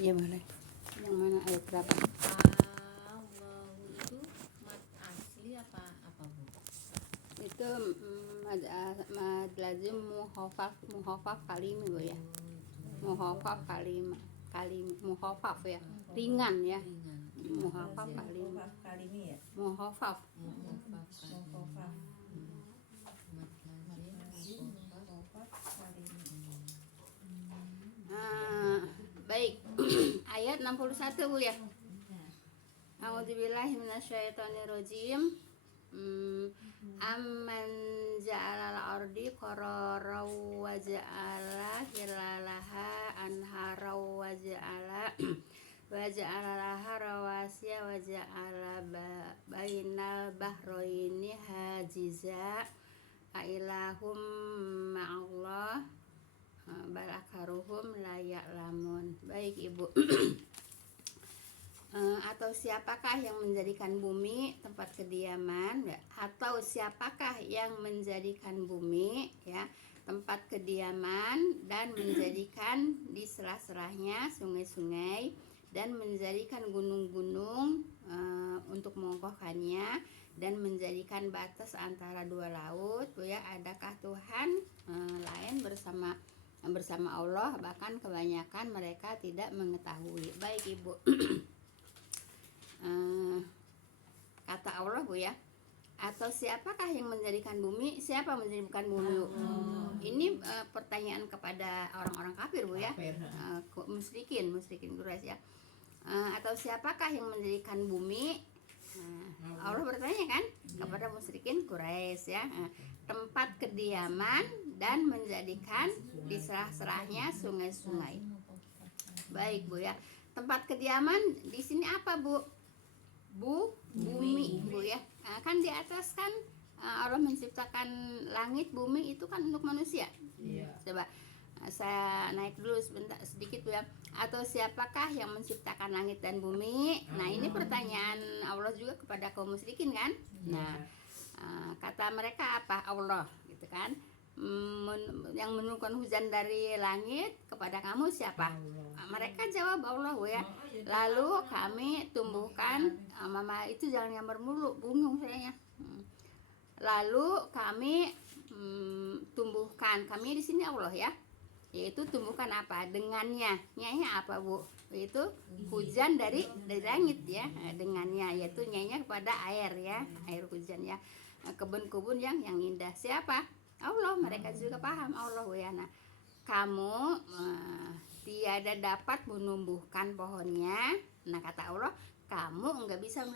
Iya boleh. Yang mana ayat berapa? Allahu itu mad asli apa Bu? Itu mad lazim muhafaf kalimi Bu ya. Muhafaf muhafaf ya. Ringan ya. Muhafaf kalimi. ya. Muhafaf. Baik. Ayat 61 Bu ya. A'udzubillahi minasyaitonirrajim. Amman ja'alal ardi qararaw wa ja'ala hilalaha anharaw wa ja'ala laha rawasiya wa ja'ala bainal bahraini hajiza ailahum ma'allah bal akharuhum la ya'lamun. Baik Ibu. Atau siapakah yang menjadikan bumi tempat kediaman ya? Atau siapakah yang menjadikan bumi ya tempat kediaman dan menjadikan di sela-selahnya sungai-sungai dan menjadikan gunung-gunung untuk mengokohkannya dan menjadikan batas antara dua laut Bu ya. Adakah Tuhan lain bersama Allah? Bahkan kebanyakan mereka tidak mengetahui. Baik Ibu. Kata Allah Bu ya, atau siapakah yang menjadikan bumi? Siapa menjadikan bumi? Ini pertanyaan kepada orang-orang kafir Bu ya, musyrikin Quraisy ya. Atau siapakah yang menjadikan bumi? Allah bertanya kan kepada musyrikin Quraisy ya, tempat kediaman dan menjadikan di serah-serahnya sungai-sungai. Baik Bu ya, tempat kediaman di sini apa Bu? Bumi Bu ya. Kan di atas kan Allah menciptakan langit, bumi itu kan untuk manusia. Coba saya naik dulu sedikit Bu ya. Atau siapakah yang menciptakan langit dan bumi? Nah, ini pertanyaan Allah juga kepada kaum musyrikin kan. Nah, kata mereka apa? Allah gitu kan. Yang menurunkan hujan dari langit kepada kamu siapa? Mereka jawab Allah Bu ya. Lalu kami tumbuhkan, mama itu jangan nyamber mulu, bingung sayanya. Lalu kami tumbuhkan, kami di sini Allah ya, yaitu tumbuhkan apa? Dengannya, nyanya apa Bu? Itu hujan dari langit ya, dengannya, yaitu nyanya kepada air ya, air hujan ya, kebun-kebun yang indah. Siapa? Allah. Mereka juga paham Allah ya. Nah, kamu tiada dapat menumbuhkan pohonnya. Nah, kata Allah, kamu enggak bisa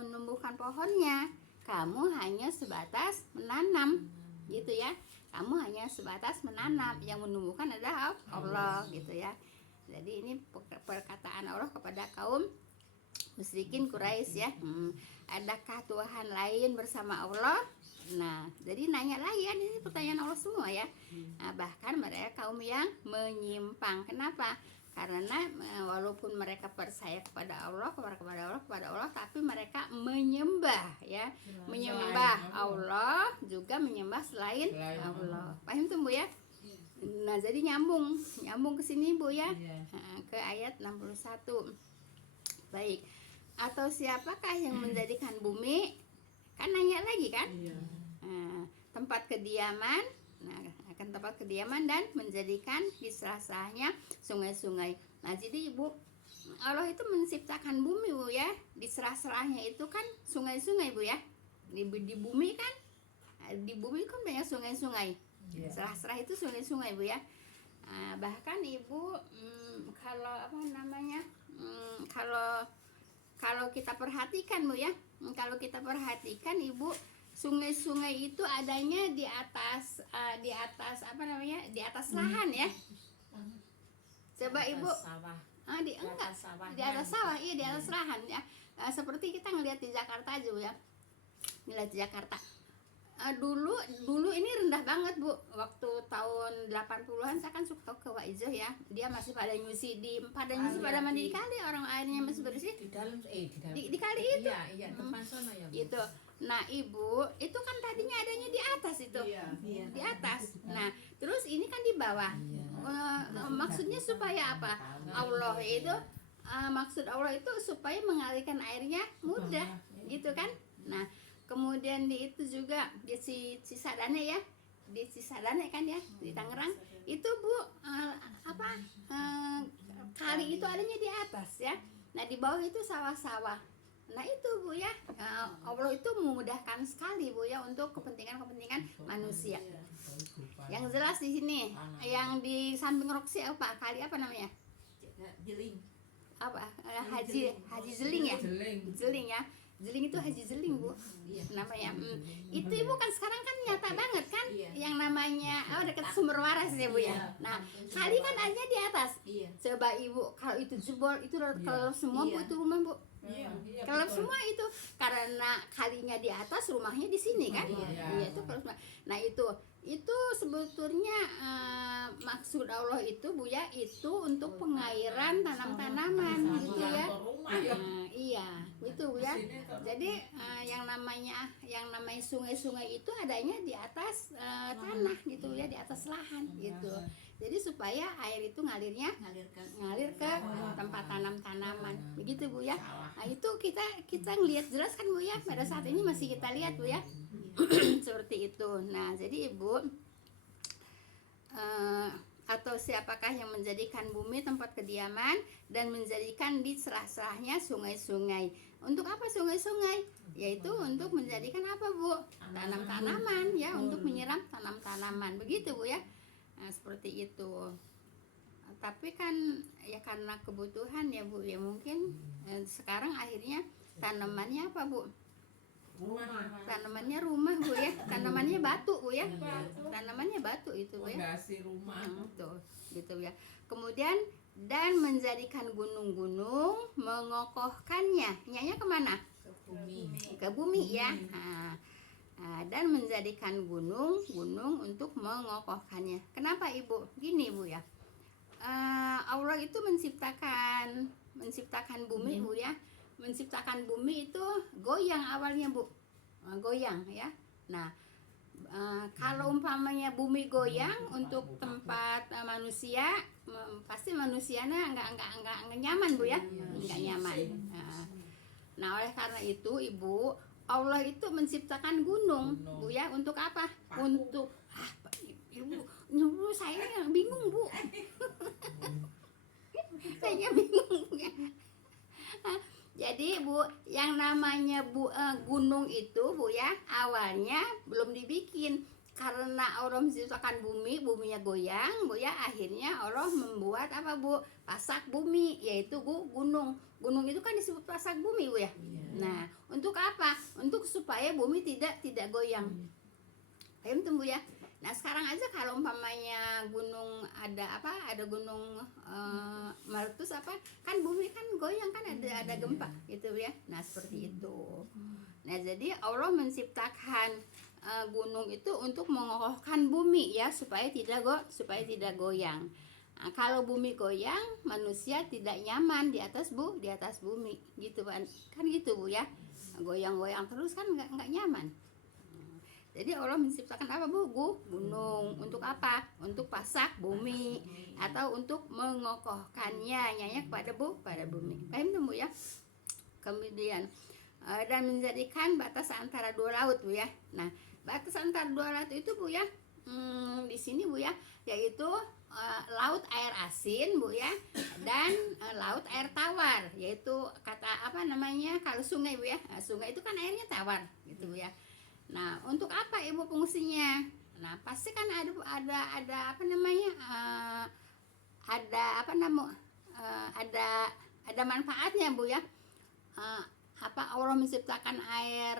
menumbuhkan pohonnya. Kamu hanya sebatas menanam, gitu ya. Kamu hanya sebatas menanam. Yang menumbuhkan adalah Allah, gitu ya. Jadi ini perkataan Allah kepada kaum musyrikin Quraisy ya. Adakah Tuhan lain bersama Allah? Nah, jadi nanya lagi kan, ini pertanyaan Allah semua ya. Nah, bahkan mereka kaum yang menyimpang. Kenapa? Karena walaupun mereka percaya kepada Allah, tapi mereka menyembah ya, menyembah Allah juga menyembah selain Allah. Paham tuh Bu ya? Nah, jadi nyambung ke sini Bu ya. Ke ayat 61. Baik. Atau siapakah yang menjadikan bumi? Kan nanya lagi kan? Tempat kediaman, akan tempat kediaman dan menjadikan di sela-selahnya sungai-sungai. Nah, jadi Ibu, Allah itu menciptakan bumi Bu ya. Di sela-selahnya itu kan sungai-sungai Bu ya. Di bumi kan, di bumi kan banyak sungai-sungai. Selah-selah itu sungai-sungai Bu ya. Bahkan Ibu kalau apa namanya? Kalau kita perhatikan Bu ya, kalau kita perhatikan Ibu, sungai-sungai itu adanya di atas apa namanya? Di atas lahan ya. Coba Ibu, di atas sawah, iya di atas lahan ya. Seperti kita ngelihat di Jakarta aja Bu ya. Ngelihat di Jakarta. Dulu ini rendah banget Bu. Waktu tahun 80-an saya kan suka ke Waizo ya. Dia masih pada nyuci pada mandi di kali, orang airnya masih bersih. Di dalam di kali itu. Iya, depan sana ya Bu. Itu. Nah ibu itu kan tadinya adanya di atas itu, di atas. Nah terus ini kan di bawah. Maksudnya supaya apa? Allah itu maksud Allah itu supaya mengalirkan airnya mudah, gitu kan? Nah kemudian di itu juga di Cisadane ya, di Cisadane kan ya, di Tangerang itu bu kali itu adanya di atas ya. Nah di bawah itu sawah-sawah. Nah itu bu ya, Allah itu memudahkan sekali bu ya untuk kepentingan manusia. Yang jelas di sini, yang di samping Roksi apa kali apa namanya? Apa Haji Zeling ya? Zeling ya. Zeling itu Haji Zeling bu namanya. Itu ibu kan sekarang kan nyata banget kan, yang namanya dekat sumber waras ya bu ya. Nah kali kan adanya di atas. Coba ibu kalau itu jebol itu kalau semua bu itu rumah bu. Kalau semua itu karena kalinya di atas, rumahnya di sini kan. Iya itu kalau semua. Nah itu sebetulnya maksud Allah itu bu ya, itu untuk pengairan tanam-tanaman gitu ya. Iya itu bu ya. Jadi yang namanya sungai-sungai itu adanya di atas tanah gitu ya, di atas lahan gitu. Jadi supaya air itu ngalir ke tempat tanam-tanaman begitu bu ya. Nah itu kita ngelihat jelas kan bu ya, pada saat ini masih kita lihat bu ya. Seperti itu. Nah jadi ibu atau siapakah yang menjadikan bumi tempat kediaman dan menjadikan di selah-selahnya sungai-sungai. Untuk apa sungai-sungai? Yaitu untuk menjadikan apa bu? Tanam-tanaman ya, untuk menyiram tanam-tanaman begitu bu ya. Nah seperti itu. Tapi kan ya karena kebutuhan ya bu ya, mungkin sekarang akhirnya tanamannya apa bu? Tanamannya rumah bu ya, tanamannya batu bu ya, tanamannya batu itu bu ya. Tuh gitu ya. Kemudian dan menjadikan gunung-gunung, mengokohkannya, nyanya kemana? Ke bumi ya. Dan menjadikan gunung-gunung untuk mengokohkannya. Kenapa ibu? Gini bu ya, Allah itu menciptakan bumi bu ya. Menciptakan bumi itu goyang awalnya bu, goyang ya. Nah kalau umpamanya bumi goyang untuk tempat manusia, pasti manusianya nggak nyaman bu ya, nggak nyaman. Nah oleh karena itu ibu, Allah itu menciptakan gunung bu ya, untuk apa? Untuk ibu saya bingung bu. Saya bingung bu ya. Jadi bu, yang namanya gunung itu bu ya, awalnya belum dibikin karena Allah menciptakan bumi, buminya goyang bu ya, akhirnya Allah membuat apa bu? Pasak bumi, yaitu gunung. Gunung itu kan disebut pasak bumi bu ya. Nah untuk apa? Untuk supaya bumi tidak goyang. Paham tuh bu ya. Nah sekarang aja kalau umpamanya gunung ada gunung meletus apa, kan bumi kan goyang kan, ada gempa gitu ya. Nah seperti itu. Nah jadi Allah menciptakan gunung itu untuk mengokohkan bumi ya, supaya tidak goyang. Nah, kalau bumi goyang, manusia tidak nyaman di atas bumi gitu kan gitu bu ya. Goyang-goyang terus kan nggak nyaman. Jadi Allah menciptakan apa bu? Gunung. Untuk apa? Untuk pasak bumi atau untuk mengokohkannya, nyanya pada bumi. Paham tuh bu ya? Kemudian dan menjadikan batas antara dua laut bu ya. Nah batas antara dua laut itu bu ya, di sini bu ya, yaitu laut air asin bu ya, dan laut air tawar, yaitu kata apa namanya, kalau sungai bu ya. Nah, sungai itu kan airnya tawar gitu bu ya. Nah untuk apa ibu fungsinya? Nah pasti kan ada apa namanya, ada manfaatnya bu ya. Apa Allah menciptakan air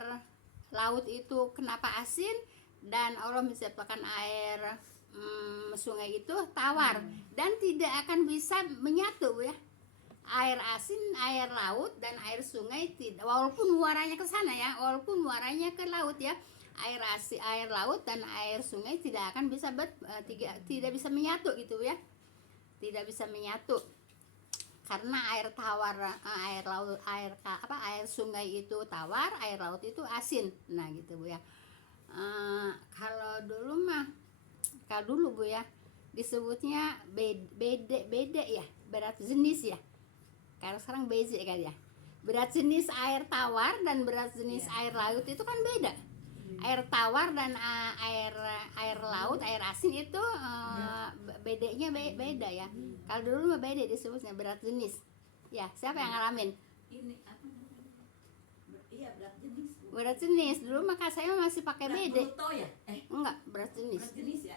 laut itu kenapa asin, dan Allah menciptakan air sungai itu tawar, dan tidak akan bisa menyatu bu ya. Air asin, air laut, dan air sungai tidak, walaupun muaranya ke sana ya, walaupun muaranya ke laut ya, air asin, air laut dan air sungai tidak akan bisa tidak bisa menyatu gitu ya, tidak bisa menyatu. karena air tawar, air laut, air sungai itu tawar, air laut itu asin. Nah gitu Bu ya. Kalau dulu Bu ya disebutnya beda ya, berat jenis ya. Karena sekarang beda kan ya. Berat jenis air tawar dan berat jenis air laut itu kan beda. Air tawar dan air laut, air asin itu bedanya beda ya. Kalau dulu mah beda disebutnya berat jenis. Ya, siapa yang ngalamin? Ini apa namanya? Iya, berat jenis. Berat jenis. Dulu maka saya masih pakai Berat beda. bruto ya? Enggak, berat jenis. Berat jenis ya?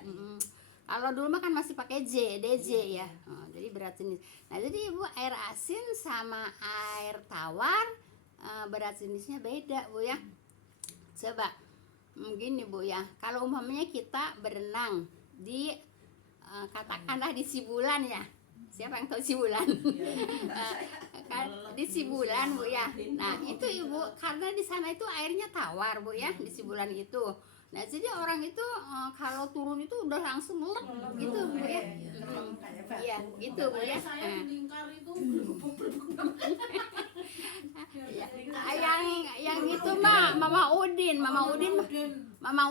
Kalau dulu mah kan masih pakai DJ ya. Jadi berat jenis. Nah, jadi Ibu air asin sama air tawar berat jenisnya beda Bu ya. Coba begini Bu ya. Kalau umpamanya kita berenang di katakanlah di Cibulan ya. Siapa yang tahu Cibulan? Kan di Cibulan Bu ya. Nah, itu Ibu karena di sana itu airnya tawar Bu ya, di Cibulan itu. Nah, jadi orang itu kalau turun itu udah langsung melek gitu Bu ya. Iya, gitu Bu ya. Saya lingkar itu Yang itu mah Mama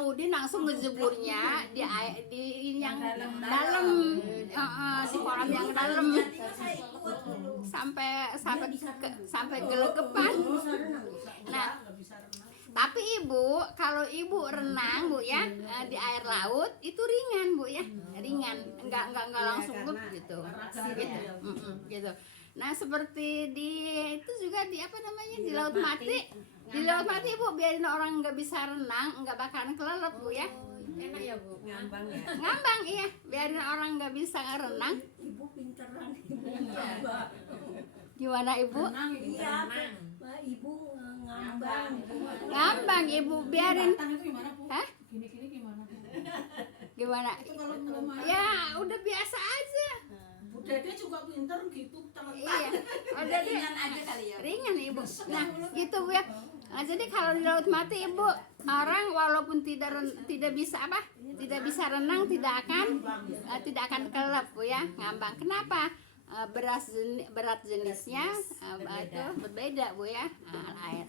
Udin langsung ngejeburnya di yang dalam, di kolam yang dalam sampai gelegepan. Nah, tapi Ibu, kalau Ibu renang Bu ya di air laut itu ringan Bu ya, ringan, enggak langsung gitu. Gitu. Nah, seperti itu juga di apa namanya di Laut Mati. Di Laut Mati Ibu biarin orang nggak bisa renang, nggak bakalan kelelep Bu ya. enak ya Bu. Ngambang ya? Ngambang iya, biarin orang nggak bisa renang. Ibu pinteran. Gimana Ibu? Renang ini Iya, renang. Ibu ngambang. Ngambang Ibu biarin. Batang itu gimana, Bu? Hah? Gini-gini gimana, Bu? Gimana? Itu kalau belum Ya udah biasa aja. Bu Dede juga pinter gitu, Iya. Udah deh. ringan aja kali ya. Ringan Ibu. Nah, gitu Bu ya. Nah, jadi kalau di Laut Mati Ibu, orang walaupun tidak bisa renang tidak akan kelelep Bu ya, ngambang. Kenapa? Berat jenisnya itu berbeda Bu ya.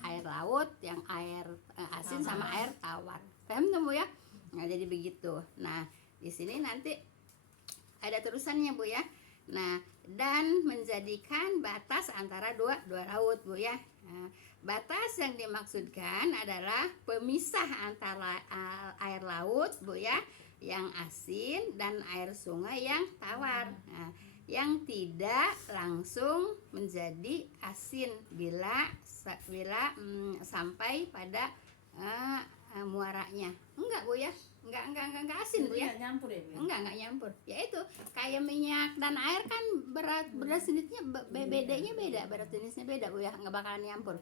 Air laut yang air asin sama air tawar. Paham tuh Bu ya? Nah, jadi begitu. Nah, di sini nanti ada terusannya Bu ya. Nah, dan menjadikan batas antara dua laut Bu ya. Nah, batas yang dimaksudkan adalah pemisah antara air laut Bu ya yang asin dan air sungai yang tawar. Nah, yang tidak langsung menjadi asin bila sampai pada muaranya. Enggak Bu ya. Enggak asin Bu ya. Nyampur ya, Bu? Enggak nyampur. Ya itu kayak minyak dan air kan berat jenisnya bedanya beda, berat jenisnya beda Bu ya, enggak bakalan nyampur.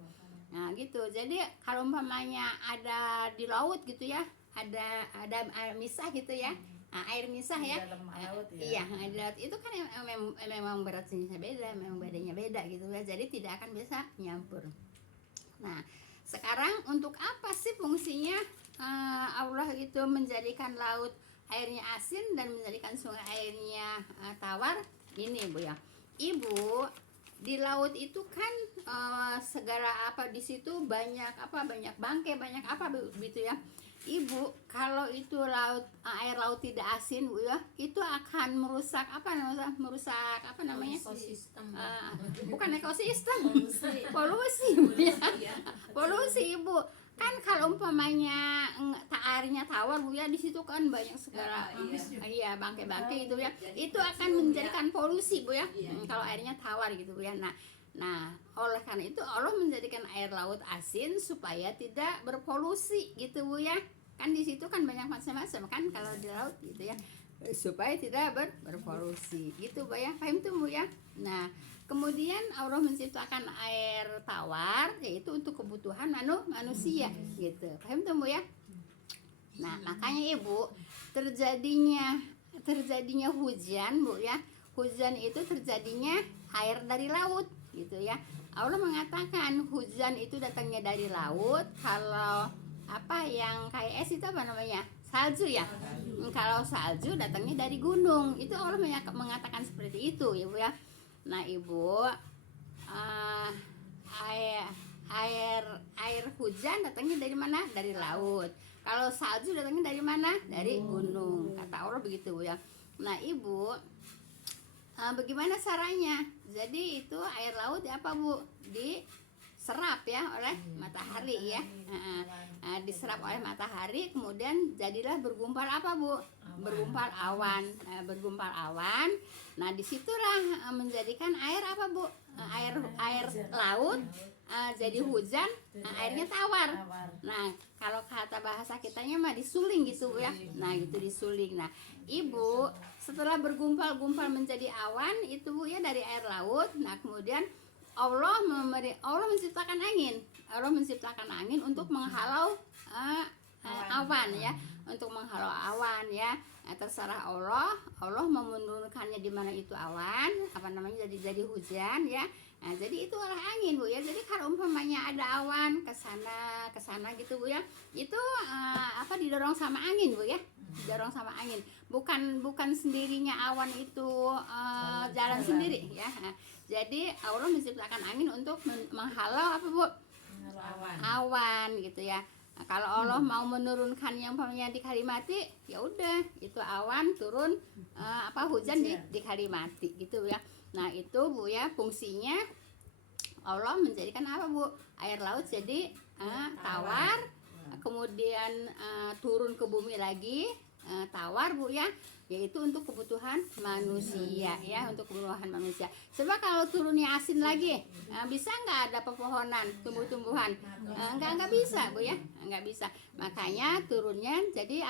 Nah, gitu. Jadi kalau umpamanya ada di laut gitu ya, ada air misah gitu ya. Nah, air misah ya. Dalam laut ya. Iya, di laut itu kan memang berat jenisnya beda, memang bedanya beda gitu ya. Jadi tidak akan bisa nyampur. Nah, sekarang untuk apa sih fungsinya Allah itu menjadikan laut airnya asin dan menjadikan sungai airnya tawar? Ini Bu ya. Ibu, di laut itu kan segala apa di situ banyak bangkai, banyak apa begitu ya. Ibu, kalau itu air laut tidak asin Bu ya, itu akan merusak apa namanya? Ekosistem. Bukan ekosistem. Polusi Bu ya. Polusi Ibu. Kan kalau umpamanya airnya tawar Bu ya, di situ kan banyak segala iya bangkai-bangkai gitu ya. Itu akan menjadikan polusi Bu ya. Kalau airnya tawar gitu Bu ya. Nah, oleh karena itu Allah menjadikan air laut asin supaya tidak berpolusi gitu Bu ya. Kan di situ kan banyak macam-macam kan kalau di laut gitu ya. Supaya tidak berpolusi gitu Bu ya. Paham tuh Bu ya. Nah, kemudian Allah menciptakan air tawar yaitu untuk kebutuhan manusia gitu. Paham tuh Bu ya? Nah, makanya Ibu terjadinya hujan Bu ya. Hujan itu terjadinya air dari laut gitu ya. Allah mengatakan hujan itu datangnya dari laut. Kalau apa yang kayak es itu apa namanya? Salju ya. Kalau salju datangnya dari gunung. Itu Allah mengatakan seperti itu ya Bu ya. Nah Ibu, air air hujan datangnya dari mana? Dari laut. Kalau salju datangnya dari mana? Dari gunung. Kata Allah begitu Bu ya. Nah Ibu, bagaimana caranya? Jadi itu air laut apa Bu? Diserap ya oleh matahari ya. Diserap oleh matahari, kemudian jadilah bergumpal apa Bu? Bergumpal awan. Bergumpal awan. Nah disitulah menjadikan air apa Bu? Air laut jadi hujan, airnya tawar. Nah kalau kata bahasa kitanya mah disuling gitu ya. Nah gitu disuling. Nah Ibu, setelah bergumpal-gumpal menjadi awan itu Bu ya dari air laut. Nah kemudian Allah menciptakan angin. Allah menciptakan angin untuk menghalau awan ya, untuk menghalau awan ya. Terserah Allah mau menurunkannya di mana itu awan, apa namanya jadi hujan ya. Nah, jadi itu adalah angin Bu ya. Jadi kalau umpamanya ada awan ke sana gitu Bu ya, itu didorong sama angin Bu ya. Didorong sama angin. Bukan sendirinya awan itu jalan sendiri ya. Nah, jadi Allah menciptakan angin untuk menghalau apa Bu? Awan gitu ya. Nah, kalau Allah mau menurunkan yang umpamanya di Kalimati, ya udah itu awan turun hujan di Kalimati gitu ya. Nah itu Bu ya fungsinya Allah menjadikan apa Bu? Air laut jadi tawar, kemudian turun ke bumi lagi tawar Bu ya, yaitu untuk kebutuhan manusia ya, untuk kebutuhan manusia. Sebab kalau turunnya asin lagi, bisa nggak ada pepohonan, tumbuh-tumbuhan? Nggak bisa Bu ya, nggak bisa. Makanya turunnya jadi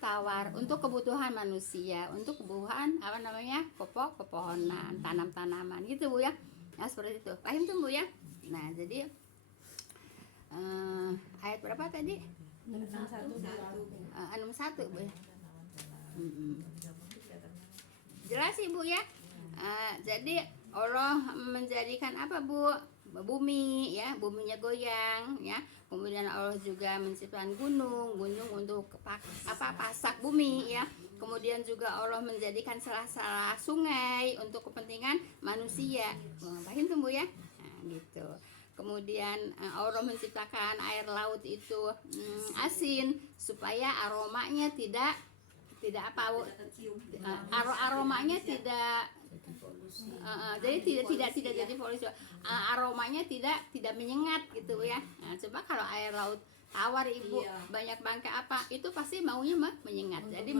tawar untuk kebutuhan manusia, untuk kebutuhan pepohonan, tanam-tanaman gitu Bu ya. Nah seperti itu, paham tuh Bu ya. Nah jadi ayat berapa tadi? 61 Bu ya. Jelas Ibu ya. Jadi Allah menjadikan apa Bu? Bumi ya, buminya goyang ya. Kemudian Allah juga menciptakan gunung untuk pasak bumi ya. Kemudian juga Allah menjadikan salah-salah sungai untuk kepentingan manusia. Paham tuh Bu ya? Nah, gitu. Kemudian Allah menciptakan air laut itu asin supaya aromanya tidak aromanya tidak jadi tidak jadi polusi. Aromanya tidak menyengat gitu ya. Nah, coba kalau air laut tawar Ibu banyak bangkai itu pasti maunya menyengat. Jadi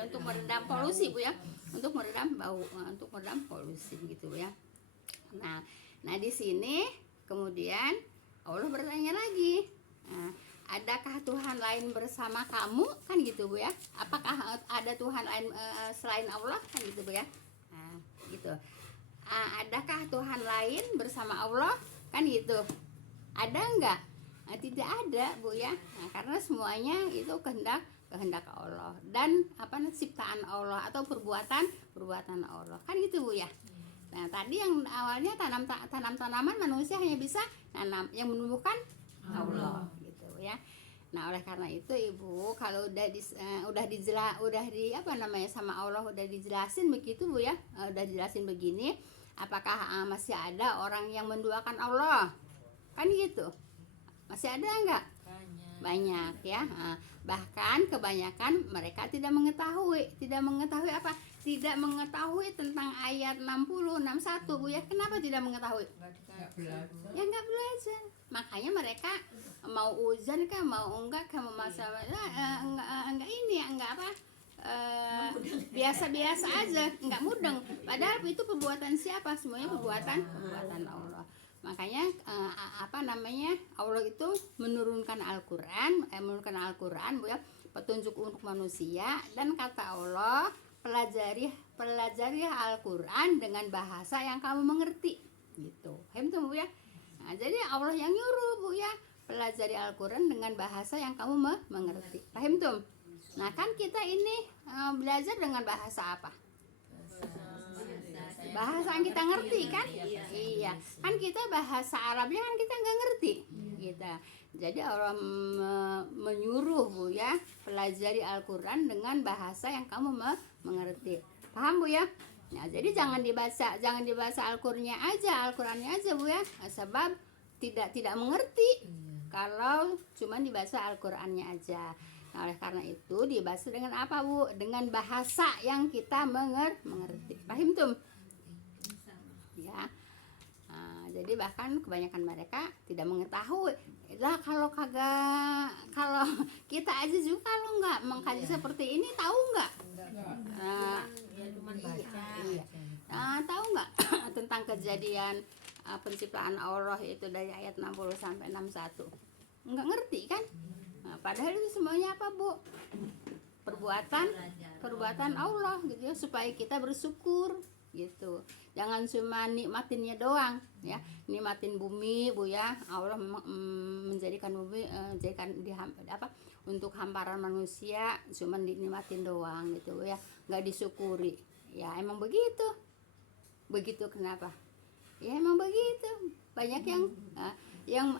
untuk meredam polusi Bu ya, untuk meredam bau, untuk meredam polusi gitu ya. Nah di sini kemudian Allah bertanya lagi, adakah Tuhan lain bersama kamu? Kan gitu Bu ya. Apakah ada Tuhan lain selain Allah? Kan gitu Bu ya. Nah, gitu. Adakah Tuhan lain bersama Allah? Kan gitu. Ada enggak? Nah, tidak ada Bu ya. Nah, karena semuanya itu kehendak Allah dan ciptaan Allah atau perbuatan Allah. Kan gitu Bu ya. Nah, tadi yang awalnya tanam-tanaman manusia hanya bisa nanam, yang menumbuhkan Allah gitu ya. Nah, oleh karena itu Ibu, kalau sama Allah udah dijelasin begitu Bu ya, udah dijelasin begini, apakah masih ada orang yang menduakan Allah? Kan gitu. Masih ada enggak? Banyak ya. Bahkan kebanyakan mereka tidak mengetahui apa? Tidak mengetahui tentang ayat 61 Bu ya. Kenapa tidak mengetahui? Ya enggak belajar. Makanya mereka mau ujian kah, mau enggak mau masalah biasa-biasa aja, enggak mudeng. Padahal itu perbuatan siapa? Semuanya perbuatan Allah. Makanya Allah itu menurunkan Al-Qur'an Bu ya, petunjuk untuk manusia, dan kata Allah, pelajari Al-Qur'an dengan bahasa yang kamu mengerti gitu. Paham tuh Bu ya? Nah, jadi Allah yang nyuruh Bu ya, pelajari Al-Qur'an dengan bahasa yang kamu mengerti. Paham tuh? Nah, kan kita ini belajar dengan bahasa apa? Bahasa yang kita ngerti kan? Iya. Kan kita bahasa Arabnya kan kita nggak ngerti. Gitu. Jadi Allah menyuruh Bu ya, pelajari Al-Qur'an dengan bahasa yang kamu mengerti. Paham Bu ya? Nah, jadi jangan dibaca Al-Qur'annya aja Bu ya, sebab tidak mengerti kalau cuma dibaca Al-Qur'annya aja. Nah, oleh karena itu dibaca dengan apa Bu? Dengan bahasa yang kita mengerti. Paham tuh? Ya. Nah, jadi bahkan kebanyakan mereka tidak mengetahui. Lah kalau kita aja juga kalau nggak mengkaji seperti ini tahu nggak? Nah, Ya cuman baca. iya. Nah, tahu nggak tentang kejadian penciptaan Allah itu dari ayat 60 sampai 61? Nggak ngerti kan? Nah, padahal itu semuanya apa Bu? Perbuatan Allah gitu ya, supaya kita bersyukur gitu. Jangan cuma nikmatinnya doang ya, nikmatin bumi Bu ya. Allah memang menjadikan bumi untuk hamparan manusia, cuma dinikmatin doang gitu ya, nggak disyukuri. Ya emang begitu. Begitu kenapa? Ya emang begitu. Banyak yang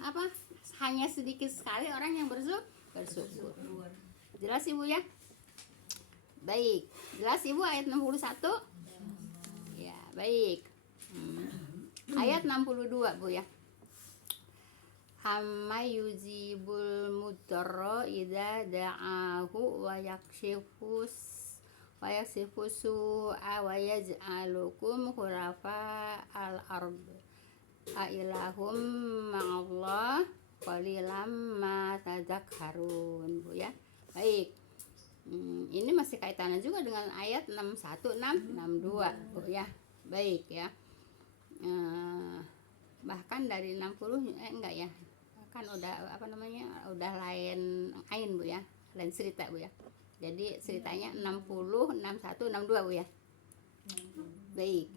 hanya sedikit sekali orang yang bersyukur. Jelas Ibu ya? Baik. Jelas Ibu ayat 61? Ya, baik. Ayat 62 Bu ya. Hamma yujibul mudarra idza da'ahu wa yakshifu su'a wa yaj'alukum khulafa al-ard. Ailahum ma'allah qalilam ma tadzakkarun Bu ya. Baik. Ini masih kaitannya juga dengan ayat 61, 62 Bu ya. Baik ya. Bahkan dari 60 enggak ya. Kan udah udah lain ain Bu ya. Lain cerita Bu ya. Jadi ceritanya 60, 61, 62 Bu ya. Baik.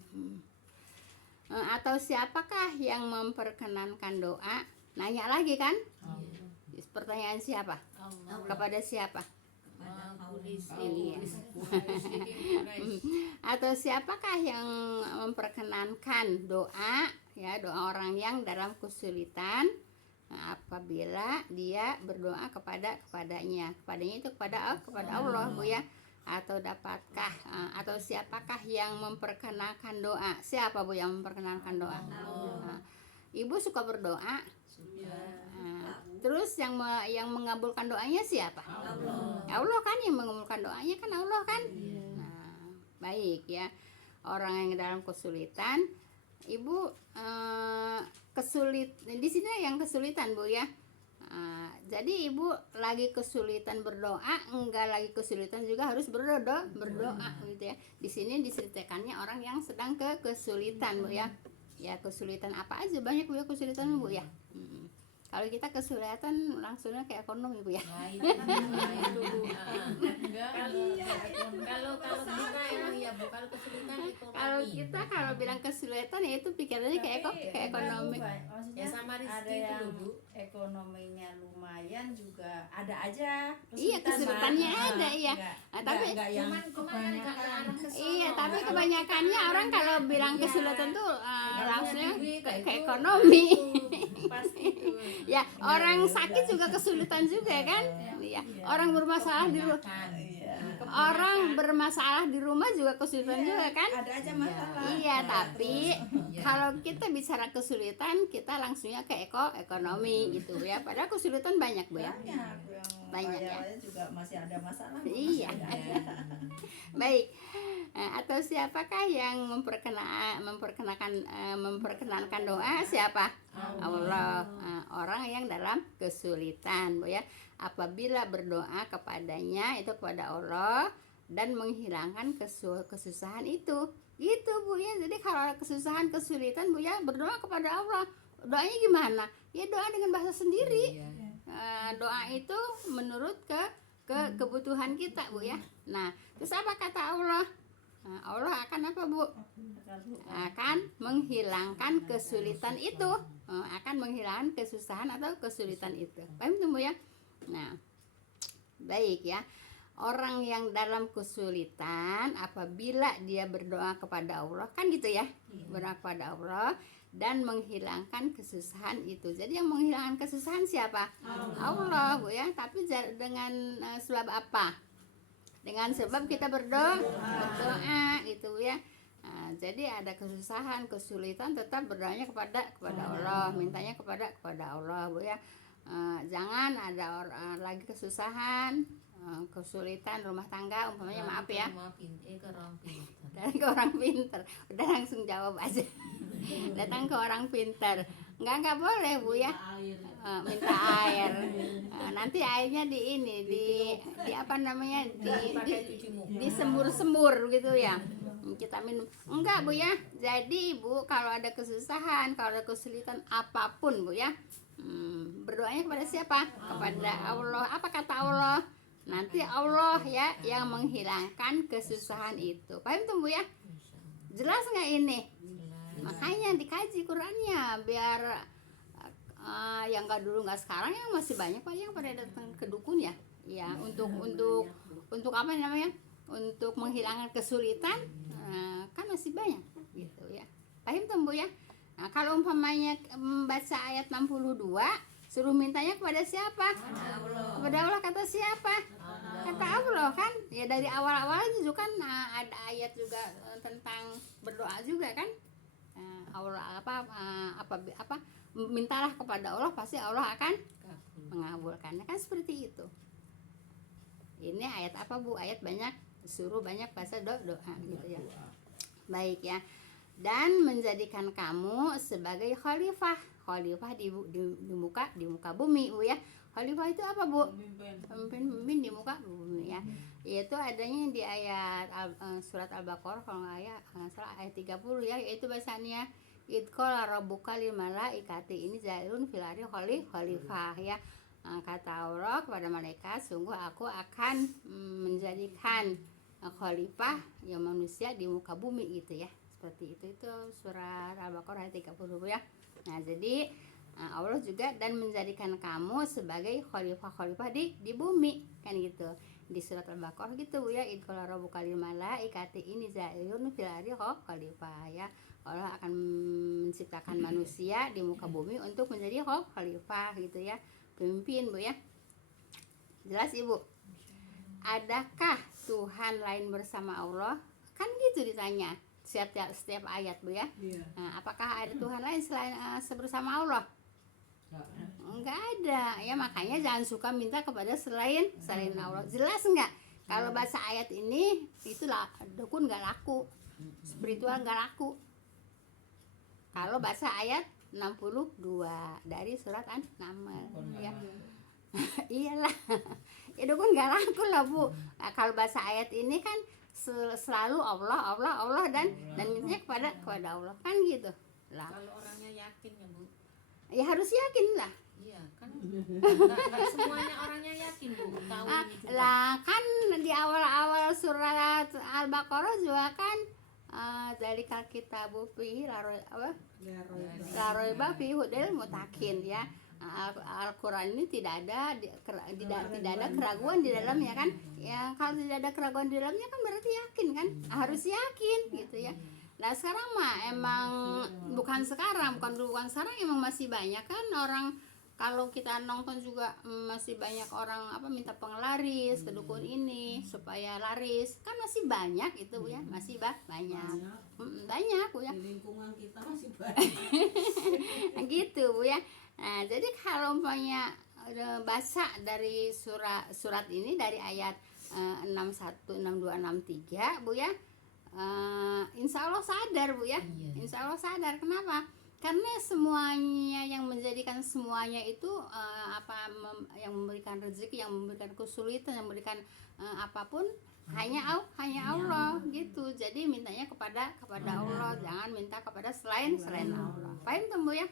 Atau siapakah yang memperkenankan doa? Nanya lagi kan? Pertanyaan siapa? Kepada siapa? Iya. Atau siapakah yang memperkenankan doa ya, doa orang yang dalam kesulitan apabila dia berdoa kepadanya itu kepada Allah Bu ya. Atau dapatkah atau siapakah yang memperkenankan doa? Siapa Bu yang memperkenankan doa? Ibu suka berdoa? Terus yang mengabulkan doanya siapa? Allah kan yang mengabulkan doanya kan Allah kan. Nah, baik ya. Orang yang dalam kesulitan, Ibu di sini yang kesulitan Bu ya. Jadi Ibu lagi kesulitan berdoa, enggak lagi kesulitan juga harus berdoa gitu ya. Di sini diceritakannya orang yang sedang kesulitan Bu ya. Ya kesulitan apa aja banyak Bu ya kesulitan Bu ya. Kalau kita kesulitan langsungnya ke ekonomi Bu ya. Nah, itu Bu. Kalau kita emang ya Bu, kalau kesulitan ekonomi. Kalau bilang kesulitan ya itu pikirannya ke ekonomi. Ya sama ada rezeki itu yang loh Bu. ekonominya lumayan juga ada aja Iya kesulitannya ada ya. Tapi enggak yang Cuman kan arah ke sono. iya tapi kebanyakannya orang kalau bilang kesulitan tuh langsungnya ke Itu, ekonomi. Pasti itu. Ya orang sakit juga kesulitan juga kan. Iya. Orang bermasalah di rumah. Orang bermasalah di rumah juga kesulitan juga kan. ada aja masalah. Iya, tapi kalau kita bicara kesulitan, kita langsungnya ke ekonomi gitu ya. Padahal kesulitan banyak Bu ya. Banyak ya. Juga masih ada masalah. Iya. Baik. Atau siapakah yang memperkenankan doa? Siapa? Allah. Orang yang dalam kesulitan Bu ya. Apabila berdoa kepadanya itu kepada Allah dan menghilangkan kesusahan itu. Gitu Bu ya. Jadi kalau ada kesusahan, kesulitan Bu ya, berdoa kepada Allah. Doanya gimana? Ya doa dengan bahasa sendiri. Doa itu menurut kebutuhan kita Bu ya. Nah, terus apa kata Allah? Allah akan apa Bu? Akan menghilangkan kesulitan itu. Akan menghilangkan kesusahan atau kesulitan itu. Paham tuh Bu ya? Nah, baik ya. Orang yang dalam kesulitan apabila dia berdoa kepada Allah kan gitu ya. Berdoa kepada Allah dan menghilangkan kesusahan itu. Jadi yang menghilangkan kesusahan siapa? Allah Bu ya. Tapi dengan sebab apa? Dengan sebab kita berdoa gitu ya. Jadi ada kesusahan, kesulitan, tetap berdoanya kepada Allah, mintanya kepada Allah, Bu ya. Jangan ada lagi kesusahan, kesulitan rumah tangga, umpamanya maaf ya, Ke orang pintar. datang ke orang pinter, udah langsung jawab aja. Datang ke orang pinter, nggak boleh, Bu ya. Minta air. Nanti airnya di apa namanya, di semur gitu ya, kita minum. Enggak, Bu ya. Jadi Ibu kalau ada kesusahan, kalau ada kesulitan apapun, Bu ya, berdoanya kepada siapa? Kepada Allah. Apa kata Allah? Nanti Allah ya yang menghilangkan kesusahan itu. Paham tuh, Bu ya? Jelas nggak ini? Makanya dikaji Qurannya biar yang nggak dulu nggak sekarang, yang masih banyak Pak yang pada datang ke dukun ya. Ya, untuk apa namanya? Untuk menghilangkan kesulitan, kan masih banyak gitu ya. Paham tuh, Bu ya? Nah, kalau umpamanya membaca ayat 62, suruh mintanya kepada siapa? Kepada Allah. Kata siapa? Kata Allah kan. Ya dari awal-awal juga kan ada ayat juga tentang berdoa juga kan. Allah apa mintalah kepada Allah, pasti Allah akan mengabulkan. Kan seperti itu. Ini ayat apa, Bu? Ayat banyak, suruh banyak baca doa gitu ya. Baik ya. Dan menjadikan kamu sebagai khalifah di muka bumi, Bu ya. Khalifah itu apa, Bu? Pemimpin di muka bumi ya. Yaitu adanya di ayat surat Al-Baqarah kalau nggak salah ayat 30 ya, yaitu bahasannya idqala rabbuka lil malaikati, ini jailun fil ardi khalifah ya. Kata Allah kepada malaikat, sungguh aku akan menjadikan khalifah yang manusia di muka bumi gitu ya. Seperti itu surat Al-Baqarah ayat 30 ya. Nah, jadi Allah juga dan menjadikan kamu sebagai khalifah di bumi kan gitu. Di surat Al-Baqarah gitu ya, idqala rabbuka lil malaikati ini jailun fil ardi khalifah ya. Allah akan menciptakan manusia di muka bumi untuk menjadi khalifah gitu ya, pemimpin, Bu ya. Jelas Ibu? Adakah Tuhan lain bersama Allah? Kan gitu ditanya setiap ayat, Bu ya. Nah, apakah ada Tuhan lain selain bersama Allah? Enggak ada ya, makanya jangan suka minta kepada selain Allah. Jelas enggak? Kalau baca ayat ini itu dukun nggak laku, spiritual nggak laku. Kalau baca ayat 62 dari surat An-Naml ya. Iyalah. Ya dukun nggak laku lah, Bu. Nah, kalau baca ayat ini kan selalu Allah dan mintanya kepada Allah kan gitu lah. Kalau orangnya yakin ya, Bu. Ya harus yakin lah. Iya kan. Nggak semuanya orangnya yakin, Bu. Tahu juga. Lah kan di awal-awal surat Al-Baqarah juga kan dari kitabu fi laroiba fi hudel mutakin ya. Al-Quran ini tidak ada keraguan di dalamnya kan. Ya kalau tidak ada keraguan di dalamnya kan berarti yakin kan. Harus yakin gitu ya. Nah sekarang mah emang bukan sekarang emang masih banyak kan orang, kalau kita nonton juga masih banyak orang minta penglaris ke dukun ini supaya laris, kan masih banyak itu Bu ya, masih banyak Bu ya. Di lingkungan kita masih banyak. Gitu Bu ya. Nah jadi kalau umpamanya baca dari surat ini dari ayat 61, 62, 63 Bu ya, insya Allah sadar Bu ya. Insya Allah sadar. Kenapa? Karena semuanya yang menjadikan semuanya itu yang memberikan rezeki, yang memberikan kesulitan, yang memberikan apapun hanya Allah gitu. Jadi mintanya kepada Allah, jangan minta kepada selain Allah. Paham tuh Bu ya?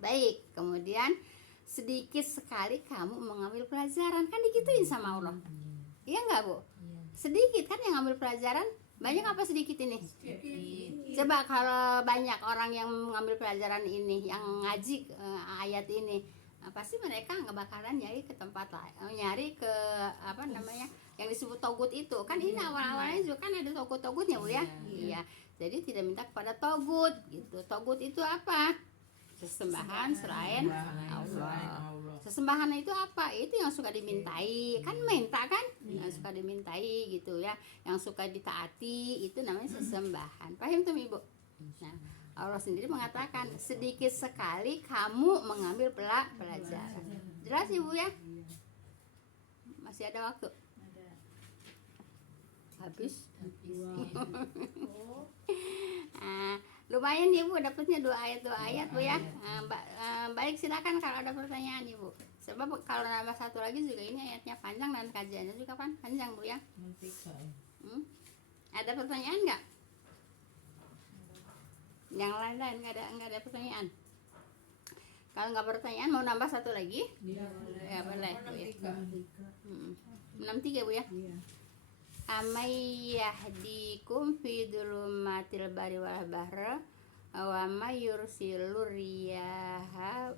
Baik, kemudian sedikit sekali kamu mengambil pelajaran, kan digituin sama Allah. Iya enggak Bu? Sedikit kan yang ngambil pelajaran. Banyak apa sedikit ini? Coba kalau banyak orang yang mengambil pelajaran ini, yang ngaji ayat ini, pasti mereka nggak bakalan nyari ke tempat lain, nyari ke yang disebut togut itu. Kan ini awal-awalnya juga kan ada togut-togutnya Bu ya. Iya. Jadi tidak minta kepada togut gitu. Togut itu apa? sesembahan selain Allah. Sesembahan itu apa? Itu yang suka dimintai, kan minta kan? Yang suka dimintai gitu ya, yang suka ditaati itu namanya sesembahan. Paham tuh Ibu? Nah, Allah sendiri mengatakan sedikit sekali kamu mengambil pelajaran. Jelas Ibu ya? Masih ada waktu? Habis? Nah, lumayan Ibu dapatnya 2 ayat Bu ya. Baik, silakan kalau ada pertanyaan Ibu. Sebab kalau nambah satu lagi juga ini ayatnya panjang dan kajiannya juga panjang Bu ya. Ada pertanyaan nggak? Yang lain-lain nggak ada pertanyaan. Kalau nggak pertanyaan mau nambah satu lagi? Ya boleh Bu ya. 63 Bu ya. Amay yahdikum fi dhulumatil bari wal bahr wa may yursilur riyaha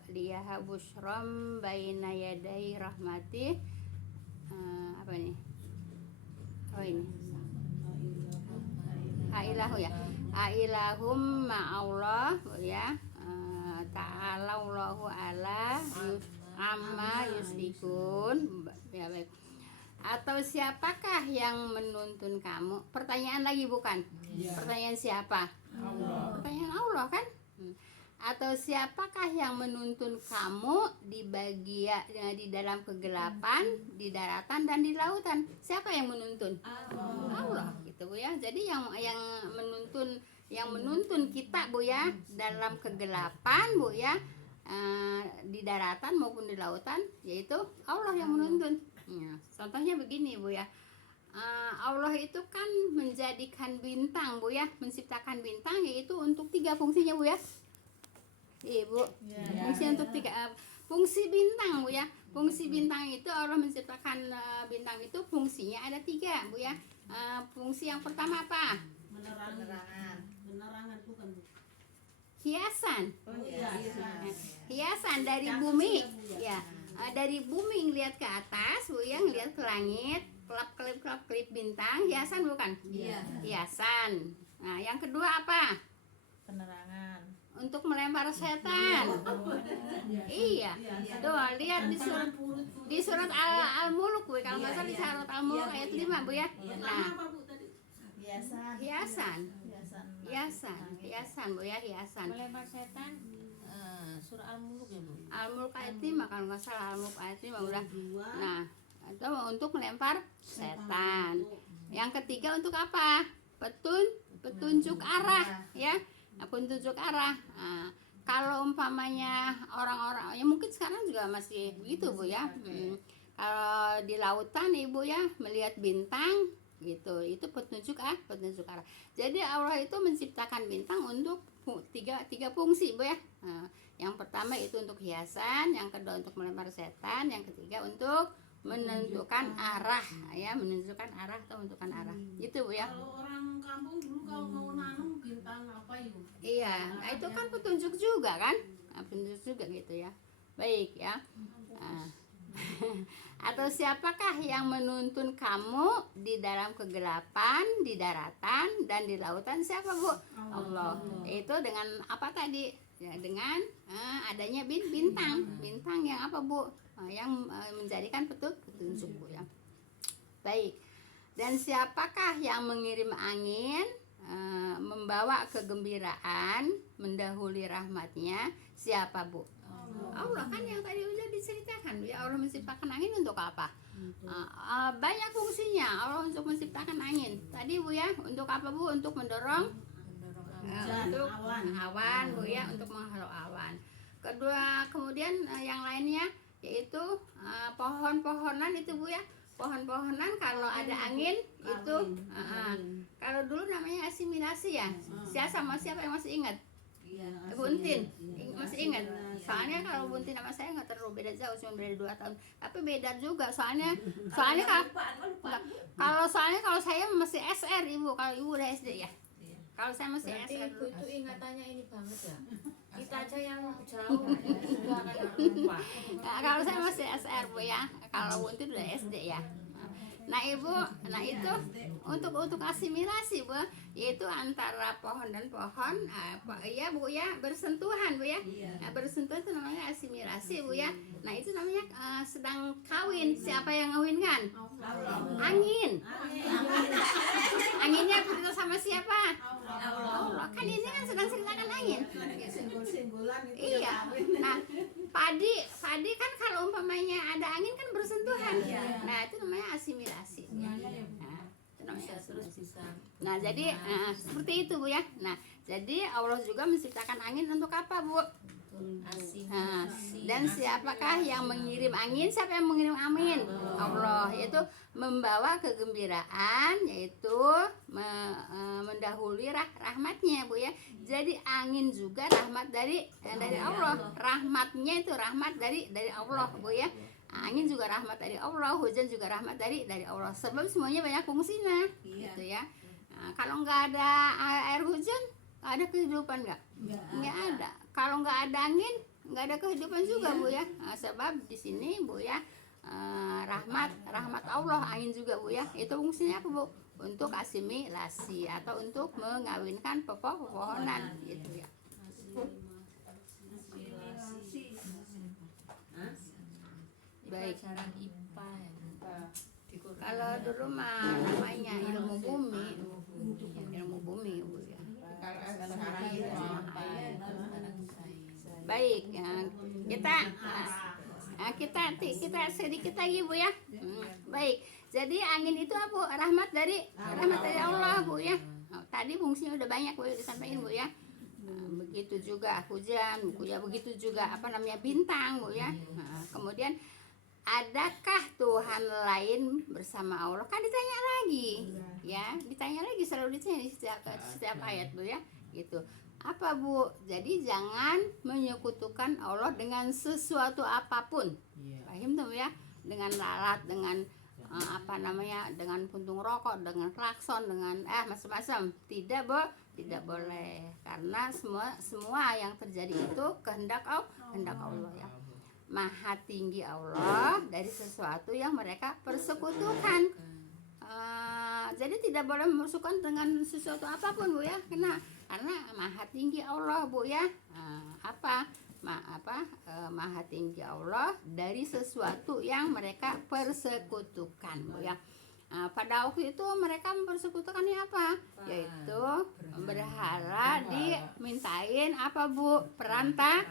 busyram baina yaday rahmati. Apa ini? Oh ini. Ailahu ya. Ailahum ma'allah ya. Ta'ala Allahu ala amma yusrikun. Ya baik. Atau siapakah yang menuntun kamu? Pertanyaan lagi bukan? Pertanyaan siapa? Allah. Pertanyaan Allah kan? Atau siapakah yang menuntun kamu di dalam kegelapan, di daratan dan di lautan? Siapa yang menuntun? Allah gitu Bu ya. Jadi yang menuntun kita Bu ya dalam kegelapan Bu ya, di daratan maupun di lautan, yaitu Allah yang menuntun. Ya, contohnya begini Bu ya, Allah itu kan menjadikan bintang Bu ya, menciptakan bintang yaitu untuk 3 fungsinya Bu ya. Ibu, fungsi untuk 3 fungsi bintang Bu ya. Fungsi bintang itu Allah menciptakan bintang itu fungsinya ada 3 Bu ya. Fungsi yang pertama apa? Menerangan bukan Bu. Hiasan. Hiasan dari Yang bumi kecil, Bu, ya. Dari bumi ngelihat ke atas Bu ya, ngelihat ke langit, kelap-kelip bintang, hiasan bukan? Iya. Hiasan. Nah, yang kedua apa? Penerangan. Untuk melempar setan. Iya. Tuh, lihat di surat Al-Mulk Bu, kalau nggak salah di surat Al-Mulk ayat 5 Bu ya. Nah, hiasan Bu ya, hiasan. Melempar setan. Surah Al-Mulk ya Bu. Al-Mulk ayat 5 kalau nggak salah, Al-Mulk ayat 5 udah. Nah, itu untuk melempar setan. Yang ketiga untuk apa? Petunjuk arah ya. Petunjuk arah. Nah, kalau umpamanya orang-orang ya mungkin sekarang juga masih begitu Bu ya. Kalau di lautan Ibu ya melihat bintang gitu, itu petunjuk arah. Jadi Allah itu menciptakan bintang untuk tiga fungsi Bu ya. Nah, yang pertama itu untuk hiasan, yang kedua untuk melempar setan, yang ketiga untuk menentukan arah ya, menunjukkan arah atau menentukan arah. Gitu Bu ya. Kalau orang kampung dulu kalau mau nanam bintang apa Ibu? Iya, nah, itu kan petunjuk juga kan? Nah, petunjuk juga gitu ya. Baik ya. Nah. Atau siapakah yang menuntun kamu di dalam kegelapan, di daratan dan di lautan? Siapa Bu? Allah. Itu dengan apa tadi? Ya, dengan adanya bintang yang apa Bu? Yang menjadikan petunjuk Bu ya. Baik. Dan siapakah yang mengirim angin, membawa kegembiraan, mendahului rahmatnya? Siapa Bu? Allah kan yang tadi udah diceritakan ya. Allah menciptakan angin untuk apa? Banyak fungsinya Allah untuk menciptakan angin. Tadi Bu ya, untuk apa Bu? Untuk mendorong untuk awan Bu ya, untuk menghalau awan. Kedua, kemudian yang lainnya yaitu pohon-pohonan itu Bu ya. Pohon-pohonan kalau ada angin itu kalau dulu namanya asimilasi ya. Siapa yang masih ingat? Buntin masih ingat? Soalnya kalau Buntin sama saya nggak terlalu beda jauh, cuma beda 2 tahun. Tapi beda juga soalnya kalau saya masih SR Ibu, kalau Ibu udah SD ya. Kalau saya masih Berarti SR Ibu itu ingatannya ini banget ya. Kita aja yang jauh juga kadang lupa. Kalau saya masih SR Bu ya. Kalau Buntin udah SD ya. Nah ibu, nah itu untuk asimilasi bu, yaitu antara pohon dan pohon, ya bu ya, bersentuhan bu ya. Nah, bersentuhan itu namanya asimilasi bu ya. Nah itu namanya sedang kawin. Siapa yang ngawinkan? Angin. Anginnya berita sama siapa? Allah. Kan ini kan sedang ceritakan angin. Singgul-singgulan itu Iya. Nah, padi kan kalau umpamanya ada angin kan bersentuhan. Nah, itu namanya asimilasi. Nah, itu namanya asimilasi. Nah, jadi seperti itu Bu ya. Nah, jadi Allah juga menciptakan angin untuk apa, Bu? Nah, dan siapakah yang mengirim angin? Siapa yang mengirim angin? Allah, yaitu membawa kegembiraan, yaitu mendahului rahmatnya Bu ya. Jadi angin juga rahmat dari Allah. Rahmatnya itu rahmat dari Allah Bu ya. Angin juga rahmat dari Allah, hujan juga rahmat dari Allah. Sebab semuanya banyak fungsinya, gitu ya. Nah, kalau nggak ada air hujan, ada kehidupan nggak? Nggak ada. Kalau nggak ada angin, nggak ada kehidupan juga Bu ya. Nah, sebab di sini Bu ya, rahmat Allah, angin juga Bu ya. Itu fungsinya apa Bu? Untuk asimilasi atau untuk mengawinkan pepohonan gitu ya. Baik. Kalau dulu mah namanya ilmu bumi Bu ya. Baik, kita sedikit lagi Bu ya. Baik. Jadi angin itu apa? Rahmat dari Allah Bu ya. Tadi fungsinya udah banyak Bu disampaikan Bu ya. Begitu juga hujan, Bu ya. Begitu juga bintang Bu ya. Kemudian adakah Tuhan lain bersama Allah? Kan ditanya lagi, ya, selalu ditanya di setiap ayat Bu ya, gitu. Apa Bu? Jadi jangan menyekutukan Allah dengan sesuatu apapun. Paham tuh ya? Dengan lalat, dengan dengan puntung rokok, dengan klakson, dengan macam-macam. Tidak boleh, karena semua yang terjadi itu kehendak Allah ya. Maha tinggi Allah dari sesuatu yang mereka persekutukan. Jadi tidak boleh memasukkan dengan sesuatu apapun Bu ya, karena maha tinggi Allah Bu ya. Maha tinggi Allah dari sesuatu yang mereka persekutukan Bu ya. Pada waktu itu mereka mempersekutukannya apa? Yaitu berhala dimintain apa Bu? Perantara.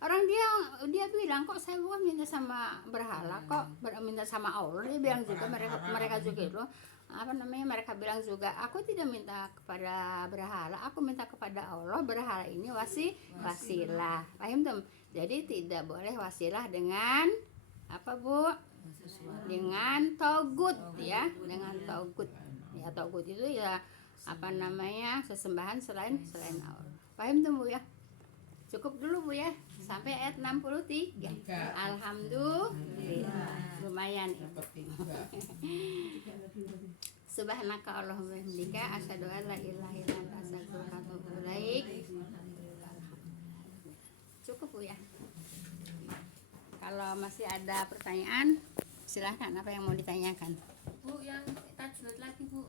Orang dia bilang, kok saya bukan minta sama berhala, kok minta sama Allah. Dia bilang juga mereka juga itu mereka bilang juga, aku tidak minta kepada berhala, aku minta kepada Allah. Berhala ini wasilah. Paham tuh? Jadi tidak boleh wasilah dengan apa Bu? Dengan togut ya, dengan togut. Ya togut itu ya sesembahan selain Allah. Paham tuh Bu ya? Cukup dulu Bu ya, sampai ayat 63. Alhamdulillah. Lumayan. Subhanaka Allahumma wa bihamdika asyhadu an la ilaha illa anta astaghfiruka wa atubu ilaik. Cukup Bu ya. Kalau masih ada pertanyaan, silahkan, apa yang mau ditanyakan? Bu, yang tajwid lagi Bu.